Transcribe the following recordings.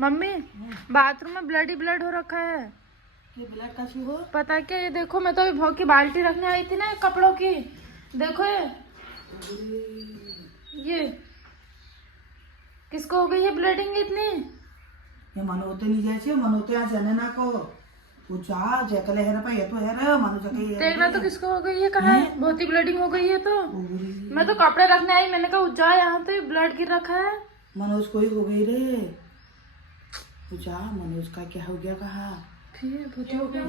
Mummy bathroom में blood ही blood हो रखा है। ये ब्लड कैसी हो? पता क्या, ये देखो मैं तो अभी भाव की बाल्टी रखने आई थी ना कपड़ों की, देखो ये किसको हो गई है ब्लडिंग इतनी? ये मनोते नहीं जैसे मनोते यहाँ जाने ना को पूछा जकले है ना ये तो है रे मनो जके ये देखना तो किसको हो गई है, कहाँ है? बहुत ही ब्लडिंग हो गई है। तो मैं तो कपड़े रखने आई, मैंने कहा उज्जा यहाँ तो ब्लड गिर रखा है। मनोज को ही हो गई रे। पूछा मनोज का क्या हो गया कहा? फिर बहुत हो गया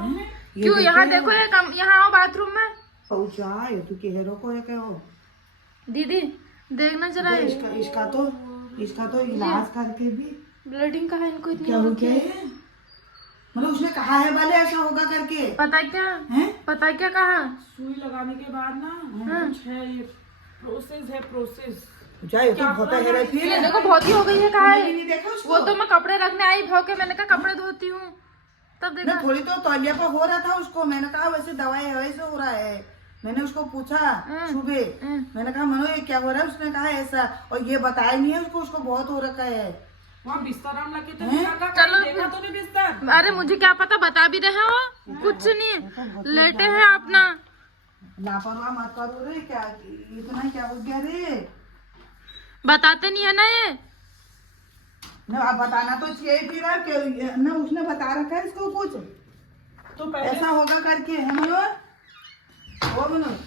क्यों? यहाँ देखो, ये कम यहाँ आओ बाथरूम में। पूछा ये तू केहरो को है क्या हो? दीदी देखना जरा, इसका तो इलाज करके भी ब्लडिंग कहाँ है इनको इतनी? क्या हो गया है? मतलब उसने कहा है भले ऐसा होगा करके। पता क्या है? पता क्या कहा? सुई लगाने के बाद ना कुछ है, ये प्रोसेस है, प्रोसेस जाए तो होता है रे। फिर ये देखो बहुत ही हो गई है, कहा है? नहीं देखा उसको? वो तो मैं कपड़े रखने आई भाव के, मैंने कहा कपड़े धोती हूँ तब देखा। ना थोड़ी तो तौलिया पर हो रहा था उसको, मैंने कहा वैसे दवाई है वैसे हो रहा है। मैंने उसको पूछा सुबह, मैंने कहा मनो ये क्या हो रहा है? उसने कहा ऐसा, और ये बताया नहीं है उसको बहुत हो रखा है। वहाँ बिस्तर हम लगे तो चलो देखा तो नहीं बिस्तर। अरे मुझे क्या पता, बता भी रहे हो कुछ नहीं, लेटे हैं अपना। लापरवाह मत करो रे, क्या इतना क्या हो गया रे? बताते नहीं है ना ये। न आप बताना तो चाहिए फिर न उसने बता रखा है इसको कुछ तो ऐसा होगा करके है मनोज। वो मनोज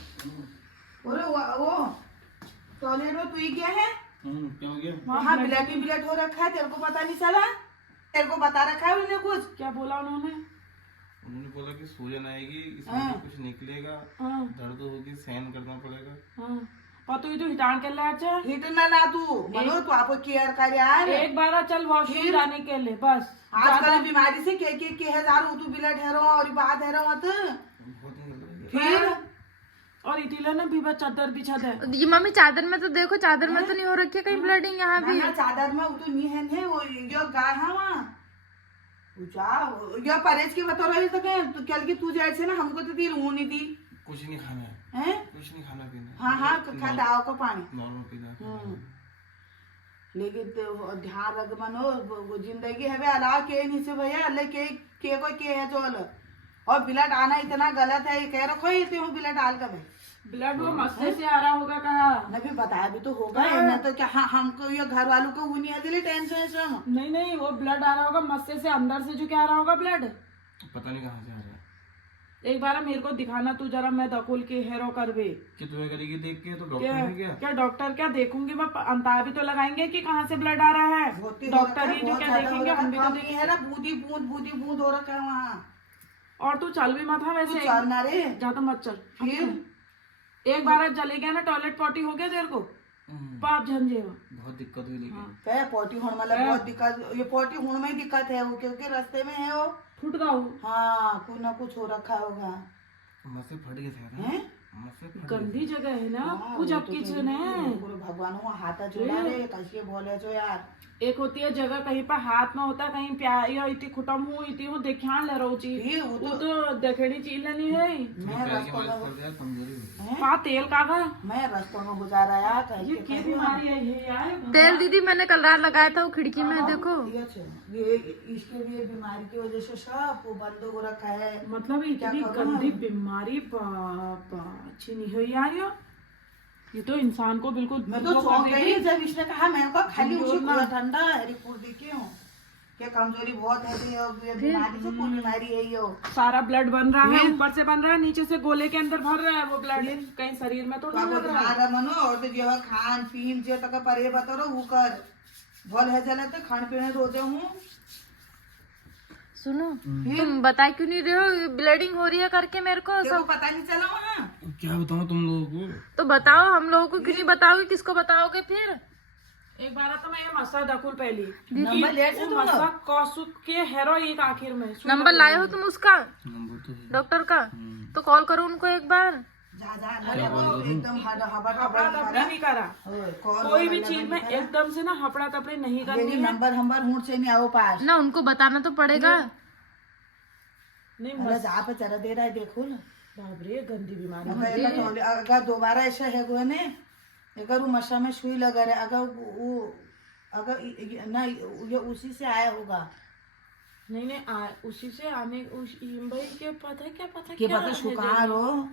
वो टॉयलेट में तू ही क्या है? क्या हो गया? वहाँ ब्लड हो रखा है, तेरे को पता नहीं चला? तेरे को बता रखा है उन्होंने कुछ? क्या बोला उन्होंने? उन्होंने बोला कि सूजन आएगी, इसमें से कुछ निकलेगा, दर्द होगी, सहन करना पड़ेगा। और तू तो हिटान के लिए अच्छा हिटना ना तू मनो, तू आपको केयर कर यार। एक बार चल वॉशरूम जाने के लिए बस। आजकल बीमारी से के हजार तू ब्लड है और बात है मत बहुत ही लग रहा है। फिर और इटीला ने भी बस चादर बिछा दे। ये मम्मी चादर में तो देखो, चादर में तो नहीं हो रखी है कहीं ब्लडिंग। यहाँ भी ना चादर में वो तो नहीं है वो यो गाय है वहाँ यो परहेज की बता रही तो कल की तू जैसे ना हमको तो दी रू नहीं दी कुछ नहीं खाना है, हैं? कुछ नहीं खाना पीना। हाँ खा दाव का पानी नॉर्मल पीना। लेकिन तो ध्यान रख मनो, वो जिंदगी है अलाव के नहीं से भैया अल्लाह के कोई के है जो अलग। और ब्लड आना इतना गलत है, कह रखो ही तो ब्लड डाल कर भाई ब्लड वो मस्से से आ रहा होगा कहा? न भी बताया भी तो होगा न तो क्या। हाँ हमको ये घर वालों को वो नहीं है टेंशन। नहीं वो ब्लड आ रहा होगा मस्से से, अंदर से जो क्या आ रहा होगा ब्लड, पता नहीं कहाँ से आ रहा है। एक बार मेरे को दिखाना तू जरा, मैं दकुल के हेरो करवे। कि तुम्हें करेगी देख के तो डॉक्टर ने क्या डॉक्टर क्या देखूंगी मैं? अंता भी तो लगाएंगे कि कहाँ से ब्लड आ रहा है, डॉक्टर ही जो क्या देखेंगे, हम भी तो देखेंगे। है ना बूंदी बूंद हो रखा है वहाँ। और तू चल भी मत है वैसे, चलना रे जा तो मत चल। फिर एक बार चले गया ना, टॉयलेट पॉटी हो गया तेरे को, पाप झंझे बहुत दिक्कत हुई। लेकिन पोटी होने मतलब बहुत दिक्कत, ये पोटी होने में ही दिक्कत है वो, क्योंकि रास्ते में है वो फुट गया हूँ। हाँ कुछ ना कुछ हो रखा होगा। मस्से फट गए थे हैं? मस्से फट गंदी जगह है ना हाँ, कुछ वो अब तो किचन है। भगवान वो हाथा जोड़ा रे कैसे बोले जो यार। एक होती है जगह कहीं पर हाथ में होता, कहीं प्यार इतनी खुटम हूँ इतनी हूँ देख्यान ले रहा चीज, वो तो देखनी चीज नहीं है। मैं रास्तों में कमजोरी हुई। पा तेल कागा मैं रास्तों में गुजारा यार। ये क्या बीमारी है ये यार? तेल दीदी मैंने कल रात लगाया था वो खिड़की में, देखो ये इसके लिए बीमारी की वजह से सब वो बंद हो रखा है। मतलब इतनी गंदी बीमारी, बाबा अच्छी नहीं है यार ये तो इंसान को बिल्कुल। मैं तो चौंक गई जब इसने कहा, मैंने कहा खाली उसी पूरा ठंडा है रिपोर्ट देखे हूँ क्या कमजोरी बहुत है ये बीमारी से कोई बीमारी है ये। सारा ब्लड बन रहा है, ऊपर से बन रहा है, नीचे से गोले के अंदर भर रहा है वो ब्लड, कहीं शरीर में तो नहीं लग रहा है। मनो और तो जो है खान पीन जो तक पर ये बता रहा वो कर भल है जला तो खान पीने रोते हूँ। सुनो तुम बता क्यों नहीं रहे हो ब्लीडिंग हो रही है करके मेरे को? सब पता नहीं चला वहाँ। क्या बताऊँ तुम लोगों को? तो बताओ, हम लोगों को क्यों नहीं बताओगे? किसको बताओगे फिर? एक बार तो मैं ये मसा दकुल पहली नंबर ले से तुम मसा कौसुक के हेरो एक आखिर में नंबर लाए हो तुम उसका, नंबर तो है। डॉक्टर का? तो कॉल करो उनको एक बार। एकदम हपड़ा नहीं करा, कोई भी चीज में एकदम से ना हपड़ा तपड़ी नहीं करनी है। नंबर हूँ से नहीं आओ पास ना उनको बताना तो पड़ेगा। नहीं जहाँ पे चला दे रहा है देखो ना। बाप रे गंदी बीमारी। अगर दोबारा ऐसा है वो ने अगर वो मशा में सुई लगा रहे, अगर वो अगर ना ये उसी से आया होगा। नहीं उसी से आने भाई के पता है क्या के पता शुकार हो।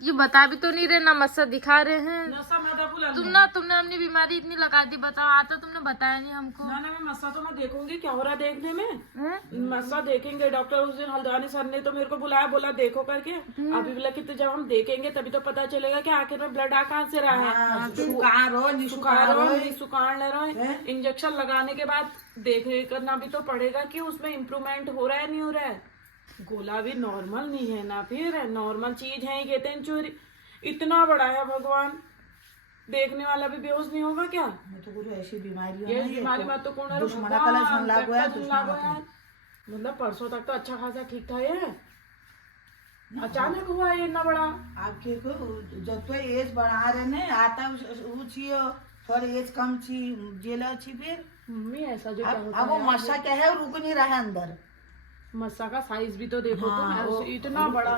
ये बता भी तो नहीं रहे ना, मस्सा दिखा रहे हैं। नशा मैं बोला तुमने अपनी बीमारी इतनी लगा दी, बताओ आता तुमने बताया नहीं हमको। ना मैं मस्सा तो मैं देखूंगी क्या हो रहा है देखने में। मस्सा देखेंगे, डॉक्टर उस दिन हल्द्वानी सर ने तो मेरे को बुलाया, बोला देखो करके। अभी बोला कि तो जब हम देखेंगे तभी तो पता चलेगा कि आखिर में ब्लड आ कहाँ से रहा है। सुखाड़ ले रहा है। इंजेक्शन लगाने के बाद देख करना भी तो पड़ेगा कि उसमें इम्प्रूवमेंट हो रहा है नहीं हो रहा है। गोला भी नॉर्मल नहीं है ना, फिर नॉर्मल चीज है ये चोरी इतना बड़ा है, भगवान देखने वाला भी बेहोश नहीं होगा क्या। मैं तो कुछ ऐसी बीमारी ये बीमारी मत तो कौन मतलब परसों तक तो अच्छा खासा ठीक था, ये अचानक हुआ ये इतना बड़ा। आपके को जब तो एज बढ़ा रहे ने आता थोड़ी एज कम छी जेला छी फिर मम्मी ऐसा जो क्या होता अब वो मस्सा क्या है रुक नहीं रहा है अंदर। मस्सा का साइज भी तो देखो तुम, इतना बड़ा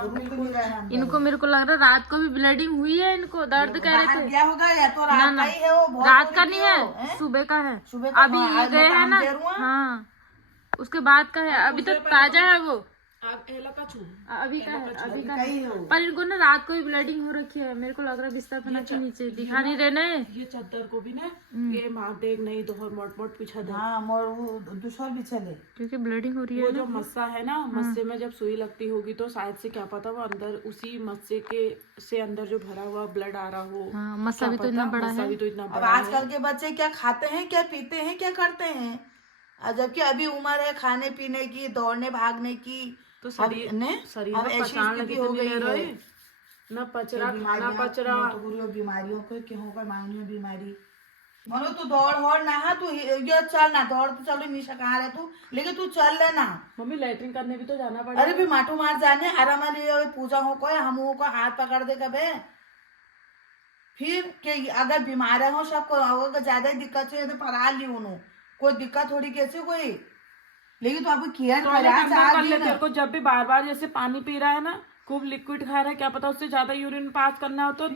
इनको मेरे को लग रहा है रात को भी ब्लीडिंग हुई है, इनको दर्द कह रहे थे। क्या होगा या तो रात का ही है, वो रात का नहीं है, सुबह का है। अभी ये गए है ना, हाँ उसके बाद का है, अभी तो ताजा है वो, अभी का है, अभी का है। पर इनको ना रात को भी ब्लीडिंग हो रखी है, मेरे को लग रहा है बिस्तर पना के नीचे दिखा नहीं रहे ना। ये चादर को भी ना ये मार देख नहीं तो मोट मोट पीछा दे, हाँ वो दूसरा भी चले क्योंकि ब्लीडिंग हो रही है। वो जो मस्सा है ना, मस्से में जब सुई लगती होगी तो शायद से क्या पता वो अंदर उसी मस्से के से अंदर जो भरा हुआ ब्लड आ रहा हो। मस्सा भी तो इतना बड़ा है। भी तो इतना अब आजकल के बच्चे क्या खाते हैं, क्या पीते हैं, क्या करते हैं, जबकि अभी उम्र है खाने पीने की, दौड़ने भागने की। तो शरीर में पचान लगी हो गई है ना, पचरा खाना पचरा तो बीमारियों को क्यों होगा माननीय बीमारी। मनो तू दौड़ ना, तू ये चल ना, दौड़ तो चलो नहीं सका रहे तू, लेकिन तू चल लेना। मम्मी लैट्रिन करने भी तो जाना पड़ेगा। अरे भी माटू मार जाने आराम पूजा हो को हम को हाथ पकड़ दे कबे फिर के अगर बीमार हो सबको अगर ज्यादा दिक्कत है तो पढ़ा ली उन्होंने कोई दिक्कत थोड़ी कैसे कोई, लेकिन तो आपको केयर कर ले। तेरे को जब भी बार बार जैसे पानी पी रहा है ना, खूब लिक्विड खा रहा है, क्या पता उससे ज्यादा यूरिन पास करना हो तो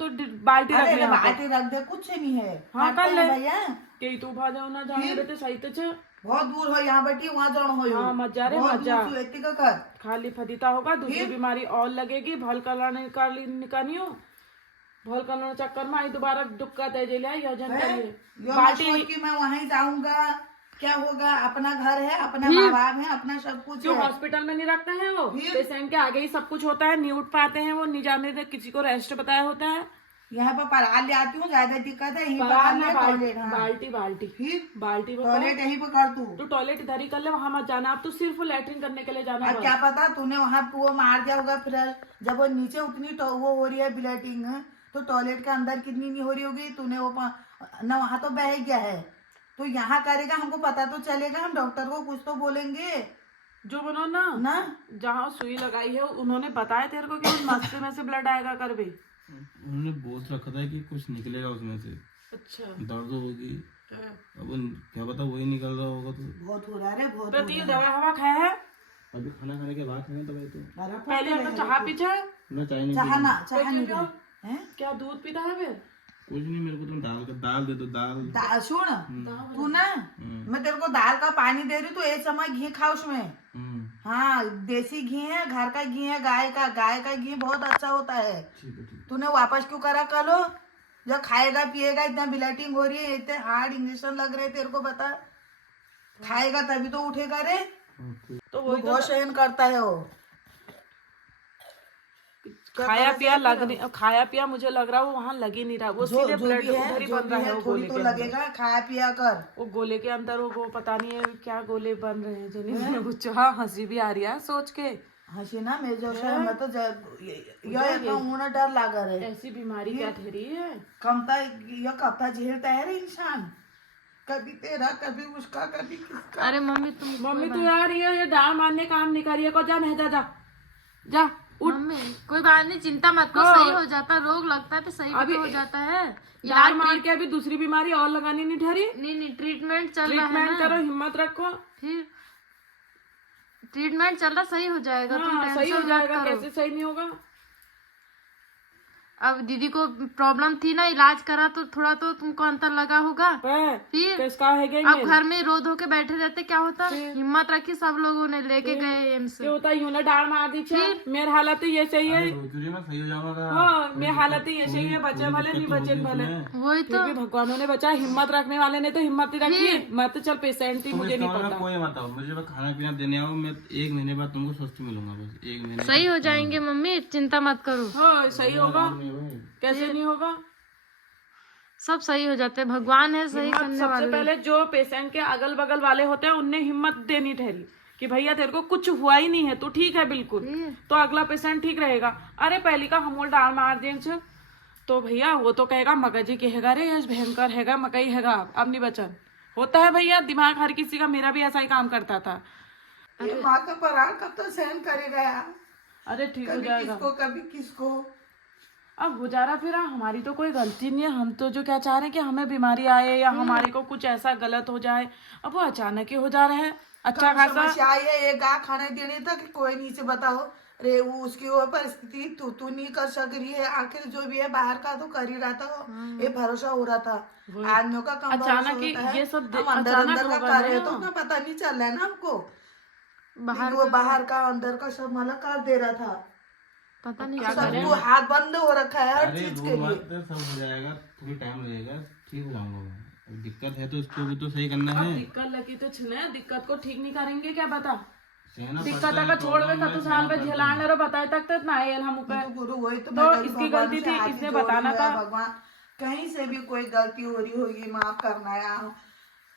बाल्टी रख ले, बाल्टी रख दे, कुछ नहीं है। हाँ कर ले भैया, कहीं तू भा जाओ ना जाने देते सही तो बहुत दूर हो, यहाँ बैठी वहाँ जाना हो। हाँ मत जा रे मत जा, कर खाली फदीता होगा, दूसरी बीमारी और लगेगी। भल कलाने निकाली हो, भल कलाने चक्कर में आई दोबारा दुक्का दे जे योजन करिए बाल्टी की मैं वहीं जाऊंगा, क्या होगा, अपना घर है, अपना माँ बाप है, अपना सब कुछ। क्यों हॉस्पिटल में नहीं रखता है वो, पेशेंट के आगे ही सब कुछ होता है, नहीं उठ पाते हैं वो, नहीं जाने दे, किसी को रेस्ट बताया होता है। यहाँ पर पराल ले आती हूँ, ज्यादा दिक्कत है, बाल्टी फिर बाल्टी टॉयलेट यहीं पर कर तू टॉयलेट इधर ही कर ले, वहाँ मत जाना, अब तू सिर्फ लैट्रिन करने के लिए जाना। क्या पता तूने वहाँ वो मार दिया होगा, फिर जब वो नीचे उतनी वो हो रही है ब्लीडिंग, तो टॉयलेट के अंदर कितनी नहीं हो रही होगी, तूने वो न वहाँ तो बह गया है, तो यहाँ करेगा, हमको पता तो चलेगा, हम डॉक्टर को कुछ तो बोलेंगे। जो बनो ना जहाँ सुई लगाई है उन्होंने बताया तेरे को कि उस मस्से में से ब्लड आएगा कर भी, उन्होंने बोल रखा था कि कुछ निकलेगा उसमें से। अच्छा दर्द होगी, अब क्या पता वही निकल रहा होगा। तो बहुत हो रहा है, बहुत तो दवा हवा खाया है अभी खाना खाने के बाद खाने दवाई तो पहले अपना चाह पीछा ना, चाय नहीं क्या दूध पीता है फिर कुछ नहीं, मेरे को तुम दाल दे दो, दाल सुन तू ना, मैं तेरे को दाल का पानी दे रही हूँ, तो एक चम्मच घी खा उसमें। हाँ देसी घी है, घर का घी है, गाय का घी बहुत अच्छा होता है। तूने वापस क्यों करा कलो, जब खाएगा पिएगा, इतना ब्लीडिंग हो रही है, इतने हार्ड इंजेक्शन लग रहे तेरे को, बता खाएगा तभी तो उठेगा रे, तो वो बहुत सहन करता है वो। खाया पिया मुझे लग रहा है वो वहाँ लग ही नहीं रहा, वो सीधे ब्लड उधर ही बन रहा है, थोड़ी तो लगेगा, खाया पिया कर। वो गोले के अंदर वो पता नहीं है क्या गोले बन रहे हैं, जो हाँ हंसी भी आ रही है सोच के, हंसी ना मेरे जो मैं तो यह डर लगा रहे, ऐसी बीमारी क्या ठहरी है, कपता झेलता है रे इंसान, कभी तेरा कभी उसका कभी किसका। अरे मम्मी तो यार ये दाम मारने काम नहीं करिए को, जा नहीं जा मम्मी कोई बात नहीं, चिंता मत करो, सही हो जाता, रोग लगता है तो सही भी हो जाता है। यार मार के अभी दूसरी बीमारी और लगानी नहीं ठहरी। नहीं ट्रीटमेंट चल रहा है, ट्रीटमेंट करो, हिम्मत रखो, फिर ट्रीटमेंट चल रहा, सही हो जाएगा। हाँ, सही हो जाएगा, कैसे सही नहीं होगा। अब दीदी को प्रॉब्लम थी ना, इलाज करा तो थोड़ा तो तुमको अंतर लगा होगा। फिर किसका है गई अब घर में रो धो के बैठे रहते, क्या होता? हिम्मत रखी, सब लोगों ने लेके गए एम्स। क्या होता यूं ना डाल मार दी छे। मेरे हालत ही ये सही है। सही हो जाऊंगा। हाँ मेरे हालत ही ये सही है, बचे भले नहीं बचे भले, वही फिर भी भगवानों ने बचा। हिम्मत रखने वाले ने तो हिम्मत ही रखी है। मैं तो चल पेशेंट थी, मुझे नहीं पता। कोई मत आओ, मुझे बस खाना पीना देने आओ, मैं 1 महीने बाद तुमको स्वस्थ मिलूंगा। बस 1 महीने सही हो जाएंगे मम्मी, चिंता मत करो। हाँ सही होगा, कैसे नहीं होगा, सब सही हो जाते हैं, भगवान है सही करने सबसे वाले। पहले जो पेशेंट के अगल बगल वाले होते हैं उन्हें हिम्मत देनी ठहरी कि भैया तेरे को कुछ हुआ ही नहीं है, तू ठीक है बिल्कुल, तो अगला पेशेंट ठीक रहेगा। अरे पहली का हमोल डाल मार दें तो भैया वो तो कहेगा मगजी कहेगा रे यश भयंकर हैगा, मकई हैगा, अब नहीं बचन होता है भैया, दिमाग हर किसी का, मेरा भी ऐसा ही काम करता था। ये माँ का परार कब तो सहन करेगा यार। अरे ठीक हो कभी जाएगा, किसको कभी किसको। अब गुजारा फिर हमारी तो कोई गलती नहीं है। हम तो जो क्या चाह रहे हैं कि हमें बीमारी आए या हमारे को कुछ ऐसा गलत हो जाए, अब वो अचानक ही हो जा रहा है। अच्छा खासा समस्या आई है, ये गा खाने देने तक कोई नहीं से बताओ रे, वो उसकी वो परिस्थिति तू नहीं कर सक रही है। आखिर जो भी है बाहर का तो कर ही रहा था, ये भरोसा हो रहा था। आदमियों का कम अचानक ही होता है, ये सब हम अंदर अंदर का कर रहे हैं तो उतना पता नहीं चल रहा है ना हमको। वो बाहर का अंदर का सब मला कर दे रहा था, पता नहीं सबको हाथ बंद हो रखा है हर चीज के लिए। सब हो जाएगा, थोड़ी टाइम लगेगा, ठीक हो जाऊंगा मैं। अब दिक्कत है तो इसको भी तो सही करना है। दिक्कत लगी तो छने, दिक्कत को ठीक नहीं करेंगे क्या बता। सहना दिक्कत अगर छोड़ में कतु साल में झेलाने रो बताए तक तो ना आयल हम ऊपर, गुरु वही तो तो इसकी गलती थी, इसने बताना था। भगवान कहीं से भी कोई गलती हो रही होगी माफ करना यार,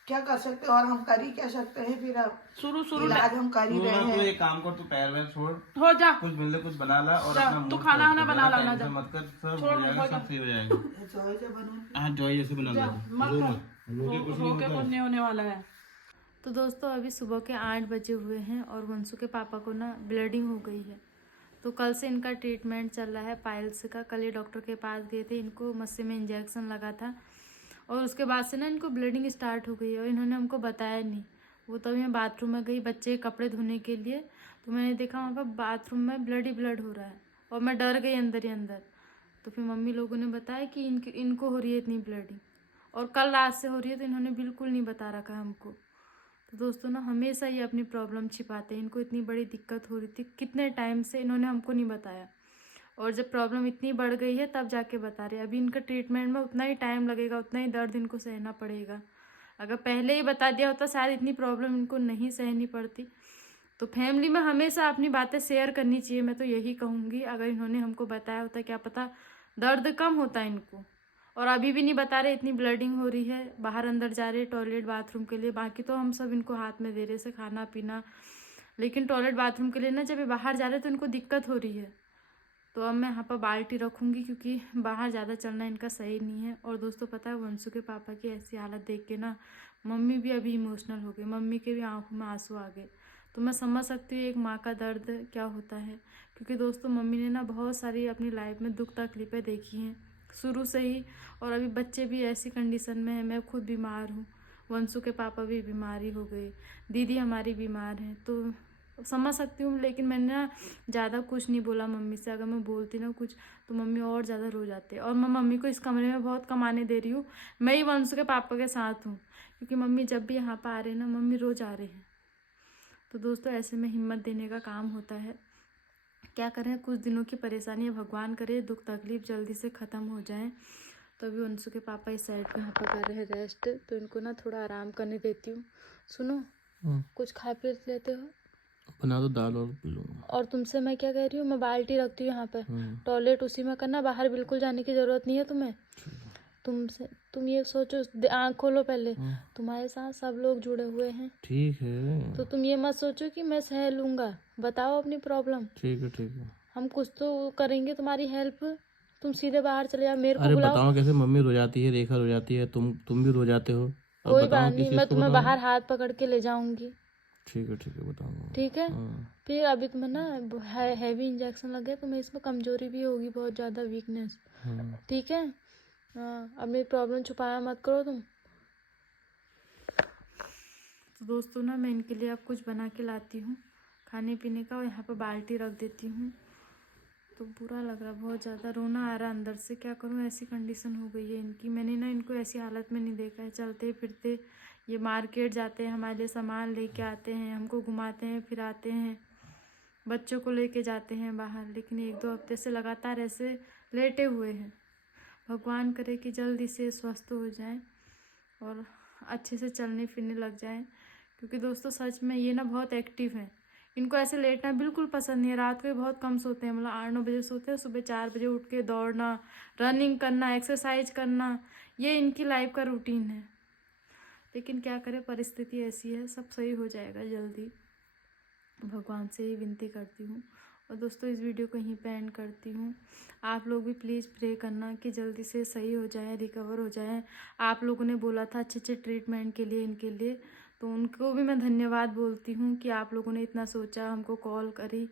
क्या कर सकते और हम कर ही क्या सकते हैं। फिर अब शुरू इलाज हम कर ही रहे हैं। तू एक काम कर, तू पैर वैर छोड़, हो जा कुछ मिल ले कुछ बना ला और अपना तू मूड खाना कर, बना ला, ज़्यादा ना टेंशन जा मत कर, सब हो जाएगा, सब सही हो जाएगा। जॉय से बनूं। हाँ जॉय जैसे बना लो, रोके कुछ नहीं होने वाला है। तो दोस्तों अभी सुबह के 8 बजे हुए हैं और वंशु के पापा को ना ब्लीडिंग हो गई है। तो कल से इनका ट्रीटमेंट चल रहा है पाइल्स का। कल ही डॉक्टर के पास गए थे, इनको मस्से में इंजेक्शन लगा था और उसके बाद से ना इनको ब्लीडिंग स्टार्ट हो गई है और इन्होंने हमको बताया नहीं। वो तभी मैं बाथरूम में गई बच्चे के कपड़े धोने के लिए, तो मैंने देखा वहाँ पर बाथरूम में ब्लड ही ब्लड हो रहा है और मैं डर गई अंदर ही अंदर। तो फिर मम्मी लोगों ने बताया कि इनको हो रही है इतनी ब्लीडिंग और कल रात से हो रही है, तो इन्होंने बिल्कुल नहीं बता रखा हमको। तो दोस्तों ना हमेशा ये अपनी प्रॉब्लम छिपाते हैं। इनको इतनी बड़ी दिक्कत हो रही थी कितने टाइम से, इन्होंने हमको नहीं बताया और जब प्रॉब्लम इतनी बढ़ गई है तब जाके बता रहे। अभी इनका ट्रीटमेंट में उतना ही टाइम लगेगा, उतना ही दर्द इनको सहना पड़ेगा। अगर पहले ही बता दिया होता शायद इतनी प्रॉब्लम इनको नहीं सहनी पड़ती। तो फैमिली में हमेशा अपनी बातें शेयर करनी चाहिए, मैं तो यही कहूँगी। अगर इन्होंने हमको बताया होता क्या पता दर्द कम होता इनको। और अभी भी नहीं बता रहे, इतनी ब्लीडिंग हो रही है, बाहर अंदर जा रहे टॉयलेट बाथरूम के लिए। बाकी तो हम सब इनको हाथ में दे रहे से खाना पीना, लेकिन टॉयलेट बाथरूम के लिए ना जब ये बाहर जा रहे तो इनको दिक्कत हो रही है। तो अब मैं यहाँ पर बाल्टी रखूँगी क्योंकि बाहर ज़्यादा चलना इनका सही नहीं है। और दोस्तों पता है वंशु के पापा की ऐसी हालत देख के ना मम्मी भी अभी इमोशनल हो गई, मम्मी के भी आंखों में आंसू आ गए। तो मैं समझ सकती हूँ एक माँ का दर्द क्या होता है, क्योंकि दोस्तों मम्मी ने ना बहुत सारी अपनी लाइफ में दुख तकलीफ़ें देखी हैं शुरू से ही। और अभी बच्चे भी ऐसी कंडीशन में है, मैं खुद बीमार हूँ, वंशु के पापा भी बीमारी हो गई, दीदी हमारी बीमार है, तो समझ सकती हूँ। लेकिन मैंने ना ज़्यादा कुछ नहीं बोला मम्मी से। अगर मैं बोलती ना कुछ तो मम्मी और ज़्यादा रो जाते। और मैं मम्मी को इस कमरे में बहुत कम आने दे रही हूँ, मैं ही वंशु के पापा के साथ हूँ, क्योंकि मम्मी जब भी यहाँ पर आ रहे हैं ना मम्मी रो जा रहे हैं। तो दोस्तों ऐसे में हिम्मत देने का काम होता है, क्या करें, कुछ दिनों की परेशानी है, भगवान करे दुख तकलीफ जल्दी से ख़त्म हो जाए। तो अभी वंशु के पापा इस साइड पे यहाँ पर कर रहे हैं रेस्ट, तो इनको ना थोड़ा आराम करने देती हूँ। सुनो कुछ खा पी लेते हो? बना दो दाल और पी लूँगा। और तुमसे मैं क्या कह रही हूँ, मैं बाल्टी रखती हूँ यहाँ पे, टॉयलेट उसी में करना, बाहर बिल्कुल जाने की ज़रूरत नहीं है तुम्हें। तुम ये सोचो, आँख खोलो पहले, तुम्हारे साथ सब लोग जुड़े हुए हैं, ठीक है। तो तुम ये मत सोचो कि मैं सह लूँगा, बताओ अपनी प्रॉब्लम। ठीक है ठीक है, हम कुछ तो करेंगे तुम्हारी हेल्प, तुम सीधे बाहर चले जाओ, मेरे को अरे बुलाओ। बताओ कैसे, मम्मी रो जाती है, रेखा रो जाती है, तुम भी रो जाते हो। अब कोई बताओ बात किस नहीं, चीज़ मैं को तुम्हें बताऊं? बाहर हाथ पकड़ के ले जाऊंगी। ठीक है बताऊंगा। ठीक है। हाँ। फिर अभी तुम्हें ना हैवी इंजेक्शन लगे, तुम्हें इसमें कमजोरी भी होगी, बहुत ज़्यादा वीकनेस। हाँ। ठीक है। हाँ अपनी प्रॉब्लम छुपाया मत करो तुम। तो दोस्तों ना मैं इनके लिए अब कुछ बना के लाती हूँ खाने पीने का, और यहाँ पर बाल्टी रख देती हूँ। तो बुरा लग रहा, बहुत ज़्यादा रोना आ रहा अंदर से। क्या करूँ, ऐसी कंडीशन हो गई है इनकी। मैंने ना इनको ऐसी हालत में नहीं देखा है। चलते फिरते ये मार्केट जाते हैं, हमारे लिए सामान लेके आते हैं, हमको घुमाते हैं फिराते हैं, बच्चों को लेके जाते हैं बाहर। लेकिन 1-2 हफ्ते से लगातार ऐसे लेटे हुए हैं। भगवान करे कि जल्दी से स्वस्थ हो जाएं और अच्छे से चलने फिरने लग जाएं। क्योंकि दोस्तों सच में ये ना बहुत एक्टिव हैं। इनको ऐसे लेटना बिल्कुल पसंद नहीं है। रात को भी बहुत कम सोते हैं, मतलब 8-9 बजे सोते हैं। सुबह 4 बजे उठ के दौड़ना, रनिंग करना, एक्सरसाइज करना, ये इनकी लाइफ का रूटीन है। लेकिन क्या करें, परिस्थिति ऐसी है। सब सही हो जाएगा जल्दी, भगवान से ही विनती करती हूँ। और दोस्तों इस वीडियो को यहीं पे एंड करती हूँ। आप लोग भी प्लीज़ प्रे करना कि जल्दी से सही हो जाए, रिकवर हो जाए। आप लोगों ने बोला था अच्छे ट्रीटमेंट के लिए इनके लिए, तो उनको भी मैं धन्यवाद बोलती हूँ कि आप लोगों ने इतना सोचा, हमको कॉल करी।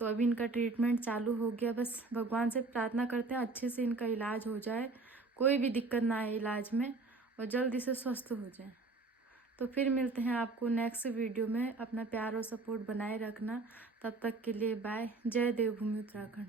तो अभी इनका ट्रीटमेंट चालू हो गया। बस भगवान से प्रार्थना करते हैं अच्छे से इनका इलाज हो जाए, कोई भी दिक्कत ना आए इलाज में, और जल्दी से स्वस्थ हो जाए। तो फिर मिलते हैं आपको नेक्स्ट वीडियो में। अपना प्यार और सपोर्ट बनाए रखना। तब तक के लिए बाय। जय देवभूमि उत्तराखंड।